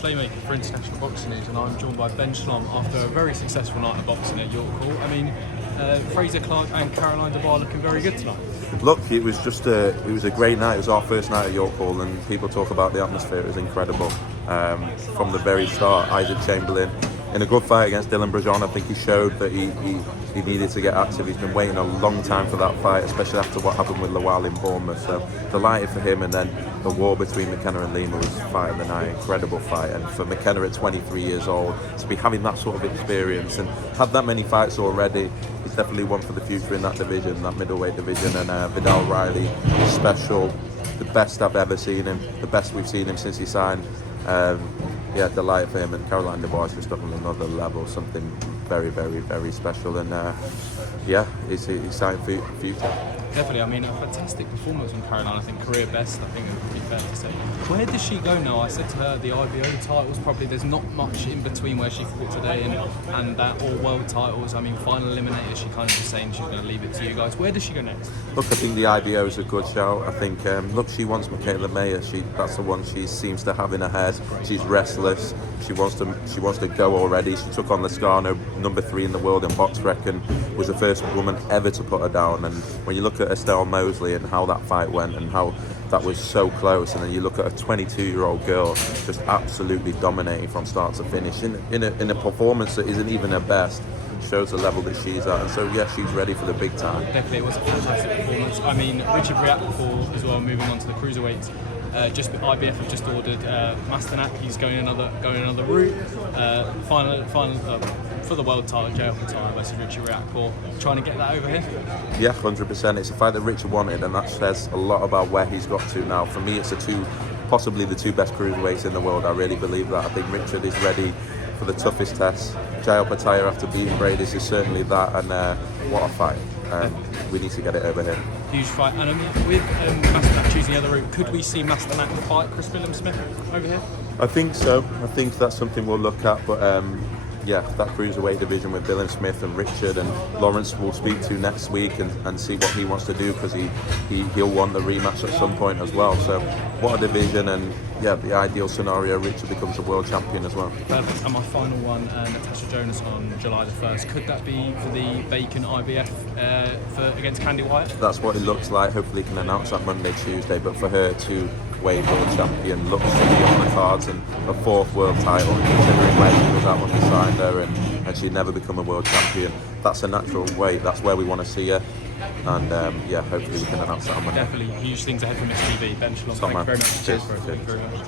Slaymaker for International Boxing News, and I'm joined by Ben Shalom after a very successful night of boxing at York Hall. I mean, Fraser Clarke and Caroline Dubois looking very good tonight. Look, it was a great night. It was our first night at York Hall, and people talk about the atmosphere. It was incredible from the very start. Isaac Chamberlain, in a good fight against Dylan Brajon, I think he showed that he needed to get active. He's been waiting a long time for that fight, especially after what happened with Lawal in Bournemouth. So delighted for him. And then the war between McKenna and Lima was fight of the night. Incredible fight. And for McKenna at 23 years old to be having that sort of experience and have that many fights already, he's definitely one for the future in that division, that middleweight division. And Vidal Riley is special, the best I've ever seen him, the best we've seen him since he signed. Yeah, delighted for him, and Caroline Dubois is just on another level, something very, very, very special, and yeah, it's exciting for the future. Definitely, I mean, a fantastic performance from Caroline. I think career best, I think it would be fair to say. Where does she go now? I said to her, the IBO titles, probably there's not much in between where she fought today and that all world titles. I mean, final eliminator, she kind of was saying she's going to leave it to you guys. Where does she go next? Look, I think the IBO is a good shout. I think, look, she wants Michaela Mayer. That's the one she seems to have in her head. She's restless. She wants to go already. She took on Lascano, number 3 in the world in box rec, and was the first woman ever to put her down. And when you look at Estelle Mosley and how that fight went and how that was so close, and then you look at a 22-year-old girl just absolutely dominating from start to finish in a performance that isn't even her best, shows the level that she's at. And so yeah, she's ready for the big time. Definitely, it was a fantastic performance. I mean, Richard Riakporhe as well, moving on to the Cruiserweights. Just IBF have just ordered Masternak. He's going another route. Final for the world title, Opetaia versus Richard Riakporhe. Trying to get that over here. Yeah, 100%. It's a fight that Richard wanted, and that says a lot about where he's got to now. For me, it's possibly the two best cruiserweights in the world. I really believe that. I think Richard is ready for the toughest test. Opetaia after beating Bradis is certainly that, and what a fight. We need to get it over here. Huge fight. And with Masternak choosing the other route, could we see Masternak fight Chris Billam-Smith over here? I think so. I think that's something we'll look at, but yeah, that cruiserweight division with Billam-Smith and Richard and Lawrence we'll speak to next week and see what he wants to do, because he'll want the rematch at some point as well. So what a division, and yeah, the ideal scenario, Richard becomes a world champion as well. Perfect. And my final one, Natasha Jonas on July the 1st. Could that be for the vacant IBF against Kandi Wyatt? That's what it looks like. Hopefully he can announce that Monday, Tuesday, but for her to weight world champion looks to be on the cards, and a 4th world title, considering where she was at when we signed her, and she'd never become a world champion. That's a natural weight. That's where we want to see her, and yeah, hopefully we can announce that on Monday. Definitely huge things ahead from STV. Ben Shalom, thank you very much. Cheers for it. Thank you very much.